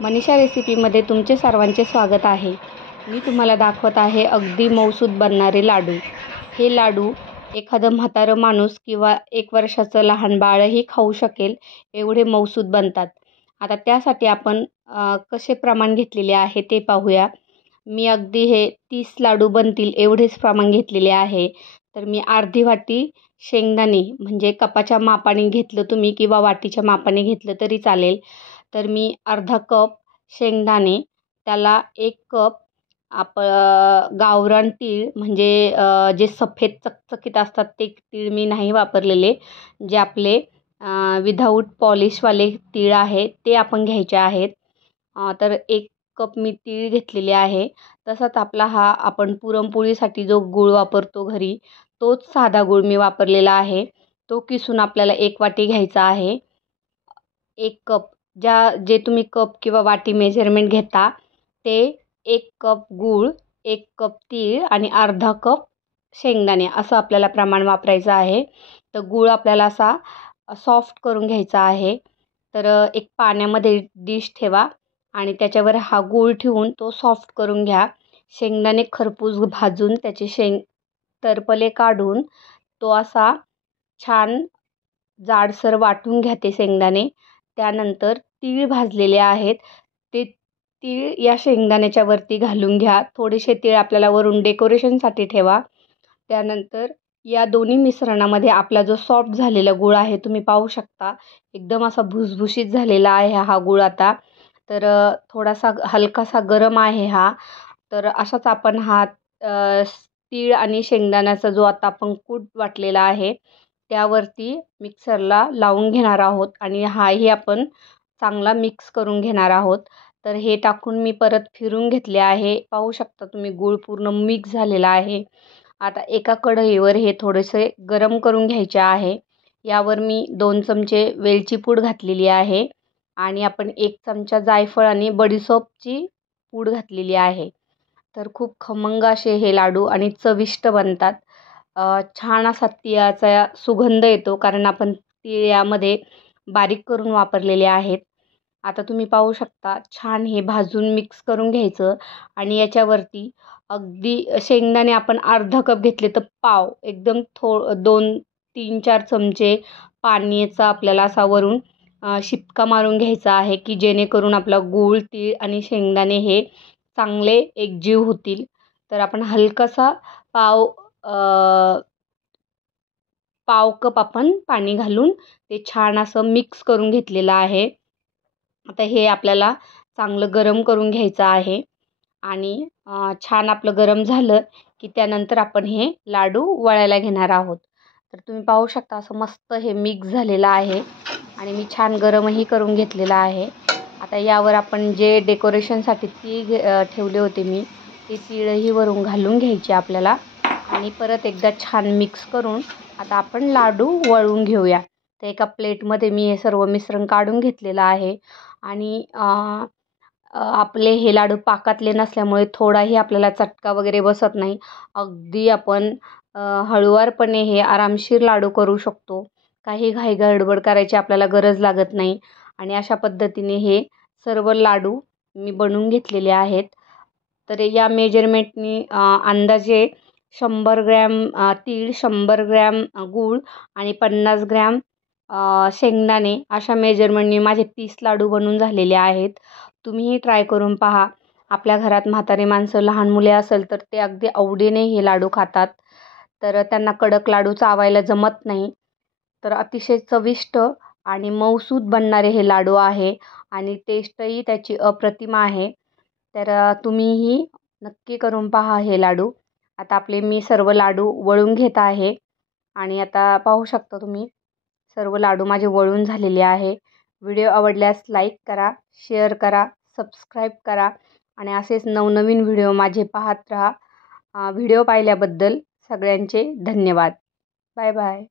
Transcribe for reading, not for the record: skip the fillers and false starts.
मनीषा रेसिपीमध्ये तुमचे सर्वांचे स्वागत आहे। मी तुम्हाला दाखवत आहे अगदी मऊसूत बनणारे लाडू। हे लाडू एखादं म्हातारं माणूस किंवा 1 वर्षाचं लहान बाळही खाऊ शकेल एवढे मऊसूत बनतात। आता त्यासाठी आपण कसे प्रमाण घेतलेले आहे ते पाहूया। मी अगदी हे 30 लाडू बनतील एवढेच प्रमाण घेतलेले आहे। तर मी अर्धी वाटी शेंगदाणे म्हणजे कपाच्या मापाने घेतलं तुम्ही किंवा वाटीच्या मापाने घेतलं तरी चालेल। तर मी अर्धा कप शेंगदाणे, त्याला 1 कप गावरान तीळ म्हणजे जे सफेद चकचकीत असतात ते तीळ मी नाही वापरलेले, जे आपले विदाऊट पॉलिशवाले तीळ आहे ते आपण घ्यायचे आहेत। तर 1 कप मी तीळ घेतलेले आहे। तसाच आपला हा आपण पुरणपोळीसाठी जो गूळ वापरतो घरी, तोच साधा गूळ मी वापरलेला आहे। तो किसून आपल्याला 1 वाटी घ्यायचा आहे। 1 कप जे तुम्ही कप किंवा वाटी मेजरमेंट घेता ते 1 कप गूळ, 1 कप तीळ आणि अर्धा कप शेंगदाणे असं आपल्याला प्रमाण वापरायचं आहे। तर गूळ आपल्याला असा सॉफ्ट करून घ्यायचा आहे। तर एक पाण्यामध्ये डिश ठेवा आणि त्याच्यावर हा गूळ ठेवून तो सॉफ्ट करून घ्या। शेंगदाणे खरपूस भाजून त्याचे टरफले काढून तो असा छान जाडसर वाटून घ्या ते शेंगदाणे। त्यानंतर तीळ भाजलेले आहेत ते तीळ या शेंगदाण्याच्या वरती घालून घ्या। थोडेसे तीळ आपल्याला वरून डेकोरेशनसाठी ठेवा। त्यानंतर या दोन्ही मिश्रणामध्ये आपला जो सॉफ्ट झालेला गूळ आहे तुम्ही पाहू शकता, एकदम असा भुसभुशीत झालेला आहे हा गूळ आता। तर थोडासा हलकासा गरम आहे हा। तर असाच आपण हा तीळ आणि शेंगदाण्याचा जो आता आपण कूट वाटलेला आहे त्यावरती मिक्सरला लावून घेणार आहोत आणि हाही आपण चांगला मिक्स करून घेणार आहोत। तर हे टाकून मी परत फिरून घेतले आहे। पाहू शकता तुम्ही गूळ पूर्ण मिक्स झालेला आहे। आता एका कढईवर हे थोडेसे गरम करून घ्यायचे आहे। यावर मी 2 चमचे वेलची पूड घातलेली आहे आणि आपण 1 चमचा जायफळ आणि बडीशोपची पूड घातलेली आहे। तर खूप खमंग असे हे लाडू आणि चविष्ट बनतात। छान असा तिळाचा सुगंध येतो कारण आपण तीळ यामध्ये बारीक करून वापरलेले आहेत। आता तुम्ही पाहू शकता छान हे भाजून मिक्स करून घ्यायचं आणि याच्यावरती अगदी शेंगदाणे आपण अर्धा कप घेतले तर पाव एकदम 2-3-4 चमचे पाण्याचा आपल्याला असा वरून शिपका मारून घ्यायचा आहे की जेणेकरून आपला गूळ, तीळ आणि शेंगदाणे हे चांगले एकजीव होतील। तर आपण हलकासा पाव कप आपण पाणी घालून ते छान असं मिक्स करून घेतलेलं आहे। आता हे आपल्याला चांगलं गरम करून घ्यायचं आहे आणि छान आपलं गरम झालं की त्यानंतर आपण हे लाडू वळायला घेणार आहोत। तर तुम्ही पाहू शकता असं मस्त हे मिक्स झालेलं आहे आणि मी छान गरमही करून घेतलेलं आहे। आता यावर आपण जे डेकोरेशनसाठी तीळ ठेवले होते मी, ते तीळही वरून घालून घ्यायचे आपल्याला आणि परत एकदा छान मिक्स करून आता आपण लाडू वळून घेऊया। तर एका प्लेटमध्ये मी हे सर्व मिश्रण काढून घेतलेलं आहे आणि आपले हे लाडू पाकातले नसल्यामुळे थोडाही आपल्याला चटका वगैरे बसत नाही। अगदी आपण हळुवारपणे हे आरामशीर लाडू करू शकतो। काही घाई गडबड करायची आपल्याला गरज लागत नाही आणि अशा पद्धतीने हे सर्व लाडू मी बनवून घेतलेले आहेत। तर या मेजरमेंटनी अंदाजे 100 ग्रॅम तीळ, 100 ग्रॅम गूळ आणि 50 ग्रॅम शेंगदाणे अशा मेजरमेंटनी माझे 30 लाडू बनवून झालेले आहेत। तुम्हीही ट्राय करून पहा। आपल्या घरात म्हातारे माणसं, लहान मुले असेल तर ते अगदी आवडीने हे लाडू खातात। तर त्यांना कडक लाडू चावायला जमत नाही। तर अतिशय चविष्ट आणि मऊसूत बनणारे हे लाडू आहे आणि टेस्टही त्याची अप्रतिम आहे। तर तुम्हीही नक्की करून पहा हे लाडू। आता आपले मी सर्व लाडू वळून घेत आहे आणि आता पाहू शकता तुम्ही सर्व लाडू माझे वळून झालेले आहे। व्हिडिओ आवडल्यास लाईक करा, शेअर करा, सबस्क्राईब करा आणि असेच नवनवीन व्हिडिओ माझे पाहत राहा। व्हिडिओ पाहिल्याबद्दल सगळ्यांचे धन्यवाद। Bye bye.